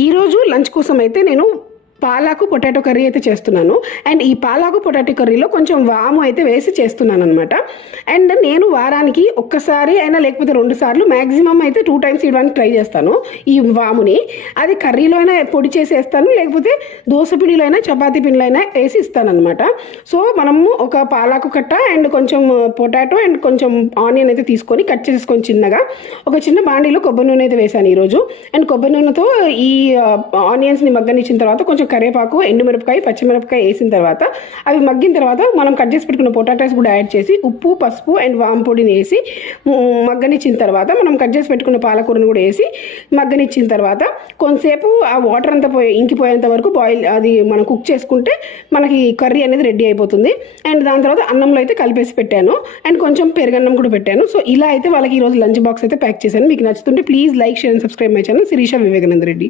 ఈరోజు లంచ్ కోసం అయితే నేను పాలాకు పొటాటో కర్రీ అయితే చేస్తున్నాను. అండ్ ఈ పాలాకు పొటాటో కర్రీలో కొంచెం వాము అయితే వేసి చేస్తున్నాను అనమాట అండ్ నేను వారానికి ఒక్కసారి అయినా లేకపోతే రెండు సార్లు మ్యాక్సిమం అయితే టూ టైమ్స్ ఇవ్వడానికి ట్రై చేస్తాను ఈ వాముని. అది కర్రీలో అయినా పొడి చేసి వేస్తాను లేకపోతే దోశ పిండిలో అయినా చపాతీ పిండిలో అయినా వేసి ఇస్తాను అనమాట సో మనము ఒక పాలాకు కట్ట అండ్ కొంచెం పొటాటో అండ్ కొంచెం ఆనియన్ అయితే తీసుకొని కట్ చేసుకొని చిన్నగా ఒక చిన్న బాండీలో కొబ్బరి నూనె అయితే వేసాను ఈరోజు. అండ్ కొబ్బరి నూనెతో ఈ ఆనియన్స్ని మగ్గనిచ్చిన తర్వాత కొంచెం కరివేపాకు ఎండుమిరపకాయ పచ్చిమిరపకాయ వేసిన తర్వాత అవి మగ్గిన తర్వాత మనం కట్ చేసి పెట్టుకున్న పొటాటోస్ కూడా యాడ్ చేసి ఉప్పు పసుపు అండ్ వాంపొడిని వేసి మగ్గనిచ్చిన తర్వాత మనం కట్ చేసి పెట్టుకున్న పాలకూరను కూడా వేసి మగ్గనిచ్చిన తర్వాత కొంతసేపు ఆ వాటర్ అంతా పోయి ఇంకిపోయేంత వరకు బాయిల్ అది మనం కుక్ చేసుకుంటే మనకి కర్రీ అనేది రెడీ అయిపోతుంది. అండ్ దాని తర్వాత అన్నంలో అయితే కలిపేసి పెట్టాను. అండ్ కొంచెం పెరుగన్నం కూడా పెట్టాను. సో ఇలా అయితే వాళ్ళకి ఈరోజు లంచ్ బాక్స్ అయితే ప్యాక్ చేశాను. మీకు నచ్చుతుంటే please like share and subscribe my channel. Sirisha Vivekananda Reddy.